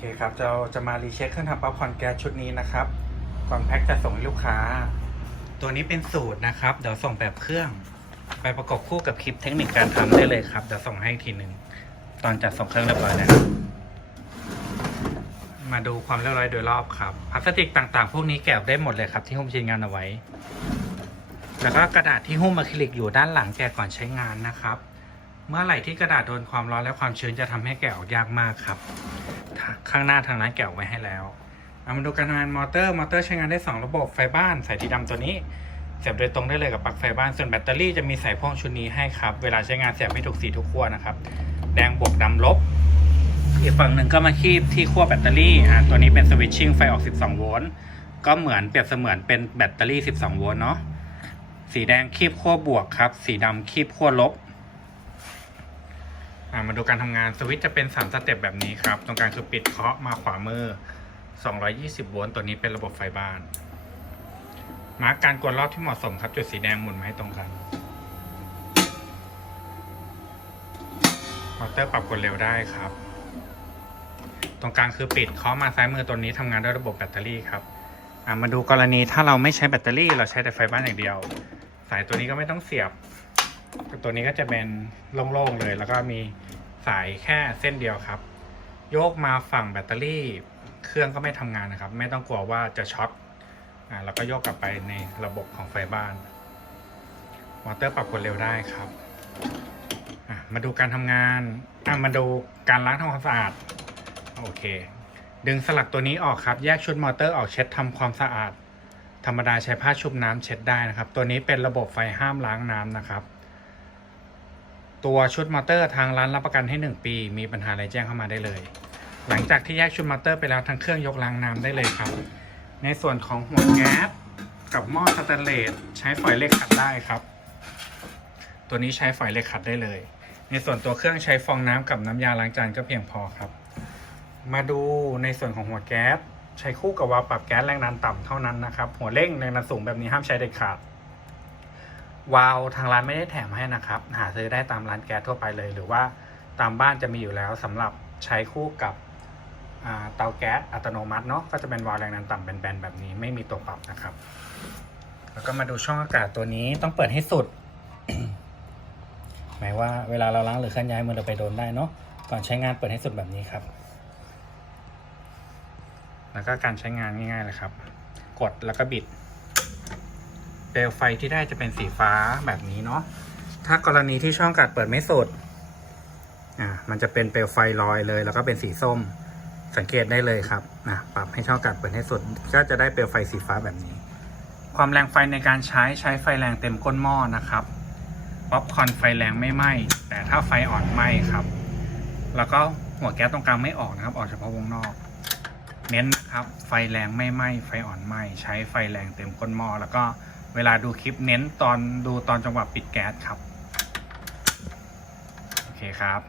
เคครับเราจะมารีเช็คเครื่องทำป๊อปคอร์นแก๊สชุดนี้นะครับ ก่อนแพ็คจะส่งให้ลูกค้า ตัวนี้เป็นสูตรนะครับ เดี๋ยวส่งแบบเครื่อง ไปประกอบคู่กับคลิปเทคนิคการทำได้เลยครับ เดี๋ยวส่งให้ทีหนึ่งตอนจัดส่งเครื่องเรียบร้อยนะมาดูความเรียบร้อยโดยรอบครับพลาสติกต่างๆ พวกนี้แกะได้หมดเลยครับ ที่หุ้มชิ้นงานเอาไว้ แล้วก็กระดาษที่หุ้มอะคริลิกอยู่ด้านหลังแกะก่อนใช้งานนะครับ เมื่อไหร่ที่กระดาษโดนความร้อนและความชื้นจะทำให้แกะออกยากมากครับ ข้างหน้าทางนั้นแกะไว้ให้แล้วเอามาดูการทำงานมอเตอร์ มอเตอร์ใช้งานได้ 2 ระบบไฟบ้านสายสีดำตัวนี้เสียบโดยตรงได้เลยกับปลั๊กไฟบ้าน ส่วนแบตเตอรี่จะมีสายพ่วงชุดนี้ให้ครับ เวลาใช้งานเสียบให้ถูกสีทุกขั้วนะครับ แดงบวกดำลบ อีกฝั่งหนึ่งก็มาคีบที่ขั้วแบตเตอรี่ อ่าตัวนี้เป็นสวิตชิ่งไฟออก 12 โวลต์ ก็เหมือนเปรียบเสมือนเป็นแบตเตอรี่ 12 โวลต์เนาะ สีแดงคีบขั้วบวกครับ สีดำคีบขั้วลบ อ่ามาดูการทำงานสวิตช์จะเป็น 3 สเต็ปแบบนี้ครับ ตรงกลางคือปิดเคาะมาขวามือ 220 โวลต์ตัวนี้เป็นระบบไฟบ้าน มาร์กการกวนรอบที่เหมาะสมครับ จุดสีแดงหมุนมาให้ตรงกันมอเตอร์ปรับกดเร็วได้ครับ ตรงกลางคือปิดเคาะมาซ้ายมือตัวนี้ทำงานด้วยระบบแบตเตอรี่ครับอ่ามาดูกรณีถ้าเราไม่ใช้แบตเตอรี่ เราใช้แต่ไฟบ้านอย่างเดียว สายตัวนี้ก็ไม่ต้องเสียบ ตัวนี้ก็จะเป็นโล่งๆเลย แล้วก็มีสายแค่เส้นเดียวครับ โยกมาฝั่งแบตเตอรี่เครื่องก็ไม่ทำงานนะครับ ไม่ต้องกลัวว่าจะช็อตอ่าแล้วก็โยกกลับไปในระบบของไฟบ้านมอเตอร์ปรับกดเร็วได้ครับอะมาดูการทำงานอะมาดูการล้างทำความสะอาด โอเค ดึงสลักตัวนี้ออกครับ แยกชุดมอเตอร์ออกเช็ดทำความสะอาด ธรรมดาใช้ผ้าชุบน้ำเช็ดได้นะครับ ตัวนี้เป็นระบบไฟห้ามล้างน้ำนะครับ ตัวชุดมอเตอร์ทางร้านรับประกันให้ 1 ปี มีปัญหาอะไรแจ้งเข้ามาได้เลย หลังจากที่แยกชุดมอเตอร์ไปแล้วทั้งเครื่องยกล้างน้ำได้เลยครับ ในส่วนของหัวแก๊สกับหม้อสแตนเลสใช้ฝอยเหล็กขัดได้ครับ ตัวนี้ใช้ฝอยเหล็กขัดได้เลย ในส่วนตัวเครื่องใช้ฟองน้ำกับน้ำยาล้างจานก็เพียงพอครับ มาดูในส่วนของหัวแก๊สใช้คู่กับวาล์วปรับแก๊สแรงดันต่ำเท่านั้นนะครับหัวเร่งแรงดันสูงแบบนี้ห้ามใช้เด็ดขาด วาลทางร้านไม่ได้แถมให้นะครับ หาซื้อได้ตามร้านแก๊สทั่วไปเลย หรือว่าตามบ้านจะมีอยู่แล้วสำหรับใช้คู่กับเตาแก๊สอัตโนมัติเนาะก็จะเป็นวาลแรงดันต่ำแบนๆแบบนี้ไม่มีตัวปรับนะครับ แล้วก็มาดูช่องอากาศตัวนี้ต้องเปิดให้สุด หมายว่าเวลาเราล้างหรือเคลื่อนย้ายมือเราไปโดนได้เนาะก่อนใช้งานเปิดให้สุดแบบนี้ครับ แล้วก็การใช้งานง่ายๆเลยครับ กดแล้วก็บิด เปลวไฟที่ได้จะเป็นสีฟ้าแบบนี้เนาะถ้ากรณีที่ช่องกัดเปิดไม่สุดอ่ามันจะเป็นเปลวไฟลอยเลย แล้วก็เป็นสีส้มสังเกตได้เลยครับนะปรับให้ช่องกัดเปิดให้สุด ก็จะได้เปลวไฟสีฟ้าแบบนี้ ความแรงไฟในการใช้ใช้ไฟแรงเต็มก้นหม้อนะครับป๊อปคอนไฟแรงไม่ไหม้แต่ถ้าไฟอ่อนไหม้ครับ แล้วก็หัวแก๊สตรงกลางไม่ออกนะครับ ออกเฉพาะวงนอก เน้นนะครับ ไฟแรงไม่ไหม้ไฟอ่อนไหม้ใช้ไฟแรงเต็มก้นหม้อแล้วก็ เวลาดูคลิปเน้นตอนดูตอนจังหวะปิดแก๊สครับ โอเคครับ